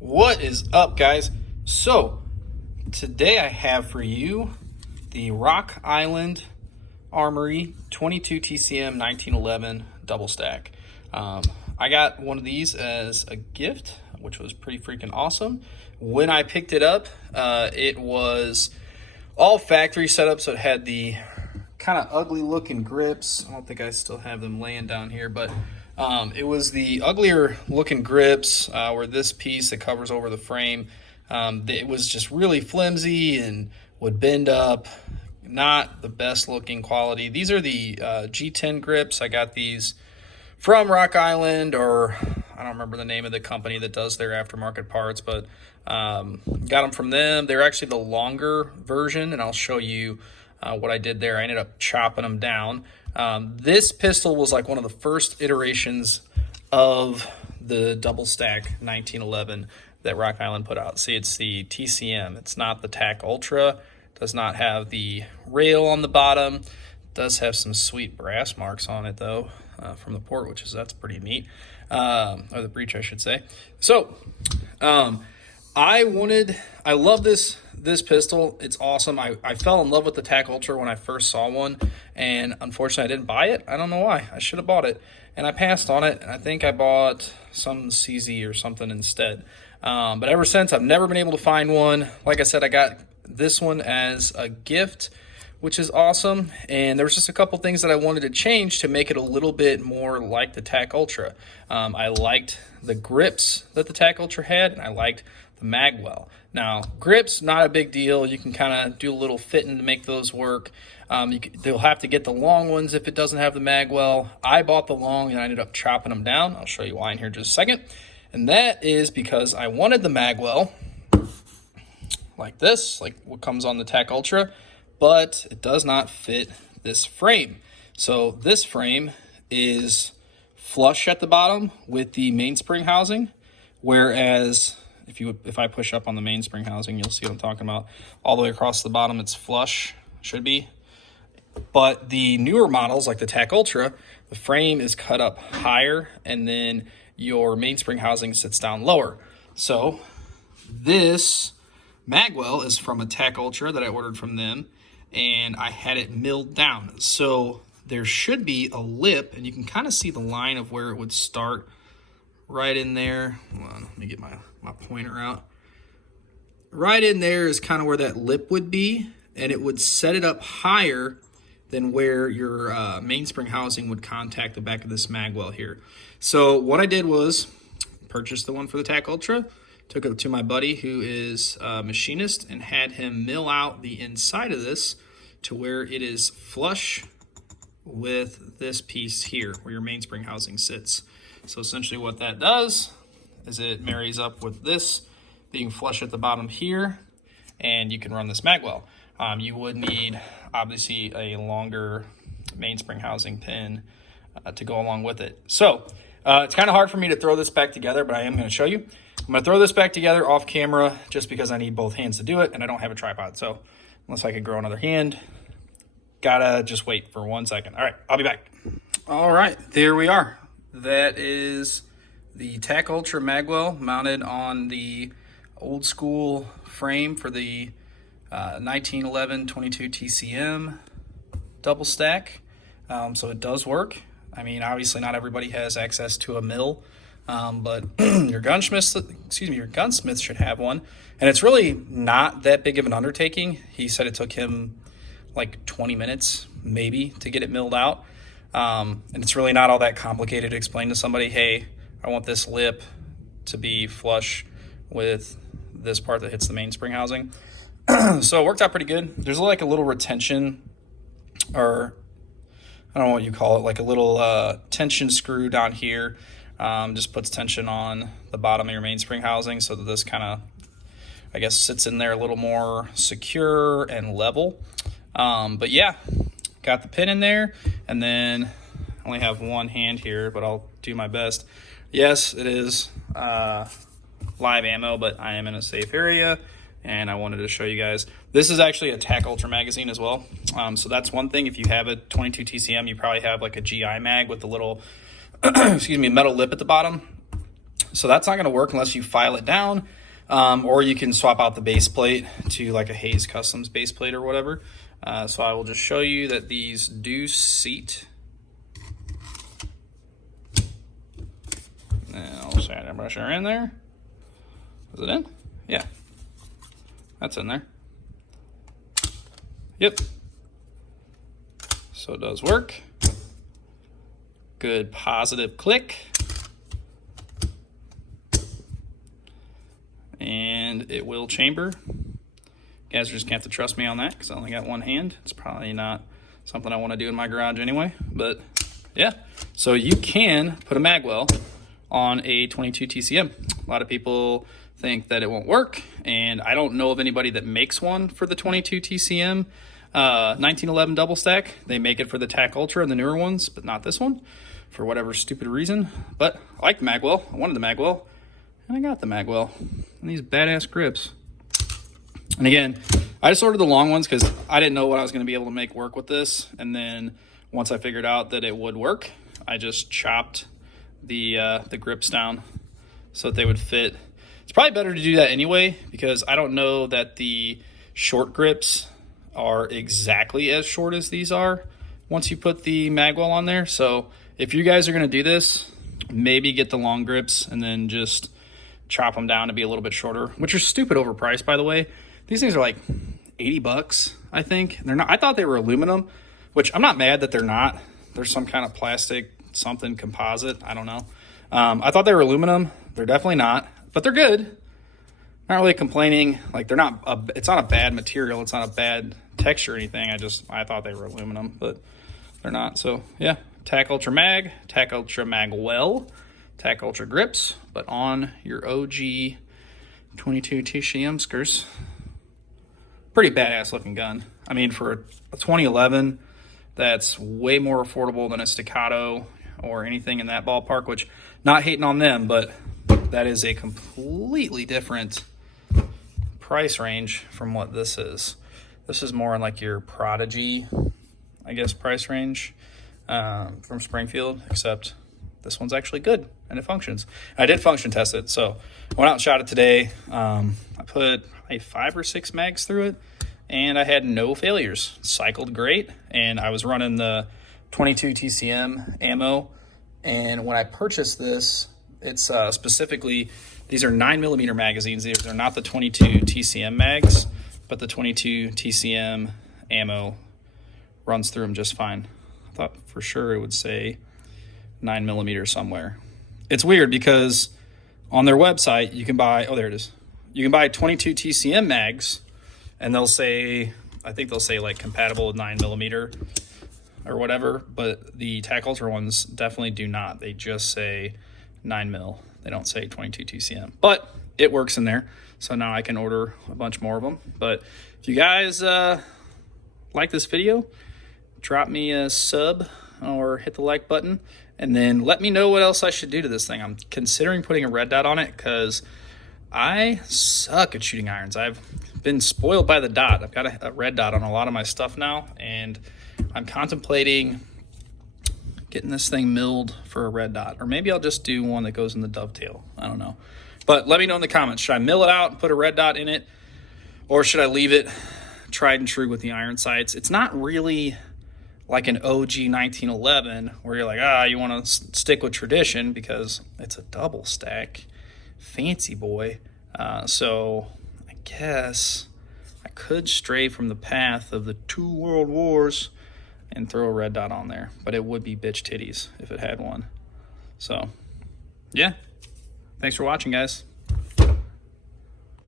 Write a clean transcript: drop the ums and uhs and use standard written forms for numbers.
What is up, guys? So today I have for you the Rock Island Armory 22 TCM 1911 double stack. I got one of these as a gift, which was pretty freaking awesome. When I picked it up, it was all factory setup, so it had the kind of ugly looking grips. I don't think I still have them laying down here, but it was the uglier looking grips where this piece that covers over the frame, it was just really flimsy and would bend up. Not the best looking quality. These are the G10 grips. I got these from Rock Island, or I don't remember the name of the company that does their aftermarket parts, but got them from them. They're actually the longer version, and I'll show you what I did there. I ended up chopping them down. This pistol was like one of the first iterations of the double stack 1911 that Rock Island put out. See, it's the TCM. It's not the TAC Ultra. Does not have the rail on the bottom. Does have some sweet brass marks on it though, from the port, that's pretty neat, or the breech, I should say. So, I love this pistol. It's awesome. I fell in love with the TAC Ultra when I first saw one, and unfortunately I didn't buy it. I don't know why. I should have bought it, and I passed on it, and I think I bought some CZ or something instead. But ever since, I've never been able to find one. Like I said, I got this one as a gift, which is awesome, and there was just a couple things that I wanted to change to make it a little bit more like the TAC Ultra. I liked the grips that the TAC Ultra had, and I liked the Magwell. Now, grips, not a big deal. You can kind of do a little fitting to make those work. They'll have to get the long ones if it doesn't have the Magwell. I bought the long, and I ended up chopping them down. I'll show you why in here in just a second. And that is because I wanted the Magwell like this, like what comes on the TAC Ultra, but it does not fit this frame. So this frame is flush at the bottom with the mainspring housing, whereas if I push up on the mainspring housing, you'll see what I'm talking about. All the way across the bottom, it's flush, should be. But the newer models, like the TAC Ultra, the frame is cut up higher, and then your mainspring housing sits down lower. So this Magwell is from a TAC Ultra that I ordered from them, and I had it milled down. So there should be a lip, and you can kind of see the line of where it would start right in there. Hold on, let me get my pointer out. Right in there is kind of where that lip would be, and it would set it up higher than where your mainspring housing would contact the back of this Magwell here. So what I did was purchase the one for the TAC Ultra, took it to my buddy who is a machinist, and had him mill out the inside of this to where it is flush with this piece here where your mainspring housing sits. So essentially what that does is it marries up with this being flush at the bottom here, and you can run this Magwell. You would need obviously a longer mainspring housing pin to go along with it. So it's kind of hard for me to throw this back together, but I am going to show you. I'm going to throw this back together off camera just because I need both hands to do it, and I don't have a tripod. So unless I could grow another hand, gotta just wait for 1 second. All right, I'll be back. All right, there we are. That is the TAC Ultra Magwell mounted on the old school frame for the 1911 22 TCM double stack. So it does work. I mean, obviously not everybody has access to a mill, but your gunsmith should have one. And it's really not that big of an undertaking. He said it took him like 20 minutes maybe to get it milled out. And it's really not all that complicated to explain to somebody, hey, I want this lip to be flush with this part that hits the mainspring housing. So it worked out pretty good. There's like a little retention, or I don't know what you call it, like a little tension screw down here. Just puts tension on the bottom of your mainspring housing so that this kind of, I guess, sits in there a little more secure and level. But yeah, got the pin in there, and then I only have one hand here, but I'll do my best. Yes, it is live ammo, but I am in a safe area, and I wanted to show you guys. This is actually a TAC Ultra magazine as well. So that's one thing. If you have a 22 TCM, you probably have like a GI mag with the little, excuse me, metal lip at the bottom. So that's not going to work unless you file it down, or you can swap out the base plate to like a Hayes Customs base plate or whatever. So I will just show you that these do seat. And I'll sand and brusher in there. Is it in? Yeah, that's in there. Yep. So it does work. Good positive click. And it will chamber. You guys are just gonna have to trust me on that because I only got one hand. It's probably not something I want to do in my garage anyway, but yeah. So you can put a Magwell on a 22 TCM. A lot of people think that it won't work, and I don't know of anybody that makes one for the 22 TCM 1911 double stack. They make it for the TAC Ultra and the newer ones, but not this one for whatever stupid reason. But I like the Magwell. I wanted the Magwell, and I got the Magwell. And these badass grips. And again, I just ordered the long ones because I didn't know what I was going to be able to make work with this. And then once I figured out that it would work, I just chopped the grips down so that they would fit. It's probably better to do that anyway because I don't know that the short grips are exactly as short as these are once you put the Magwell on there. So if you guys are going to do this, maybe get the long grips and then just chop them down to be a little bit shorter, which are stupid overpriced, by the way. These things are like 80 bucks, I think. They're not. I thought they were aluminum, which I'm not mad that they're not. There's some kind of plastic, something composite. I don't know. I thought they were aluminum. They're definitely not, but they're good. Not really complaining. Like they're not. It's not a bad material. It's not a bad texture or anything. I thought they were aluminum, but they're not. So yeah, TAC Ultra Mag, TAC Ultra Magwell, TAC Ultra grips, but on your OG 22 TCM skers. Pretty badass looking gun. I mean, for a 2011, that's way more affordable than a Staccato or anything in that ballpark, which not hating on them, but that is a completely different price range from what this is. This is more in like your Prodigy, I guess, price range from Springfield, except this one's actually good and it functions. I did function test it, so I went out and shot it today. I put 5 or 6 mags through it, and I had no failures. Cycled great, and I was running the 22 TCM ammo. And when I purchased this, it's specifically, these are 9mm magazines. These are not the 22 TCM mags, but the 22 TCM ammo runs through them just fine. I thought for sure it would say 9mm somewhere. It's weird because on their website you can buy, oh, there it is. You can buy 22 TCM mags, and they'll say, I think they'll say like compatible with 9mm or whatever, but the TAC Ultra ones definitely do not. They just say 9mm. They don't say 22 TCM, but it works in there. So now I can order a bunch more of them. But if you guys like this video, drop me a sub or hit the like button, and then let me know what else I should do to this thing. I'm considering putting a red dot on it because I suck at shooting irons. I've been spoiled by the dot. I've got a red dot on a lot of my stuff now, and I'm contemplating getting this thing milled for a red dot, or maybe I'll just do one that goes in the dovetail. I don't know. But let me know in the comments. Should I mill it out and put a red dot in it, or should I leave it tried and true with the iron sights? It's not really like an OG 1911 where you're like, you want to stick with tradition because it's a double stack. Fancy boy. So I guess I could stray from the path of the 2 world wars and throw a red dot on there, but it would be bitch titties if it had one. So yeah, thanks for watching, guys.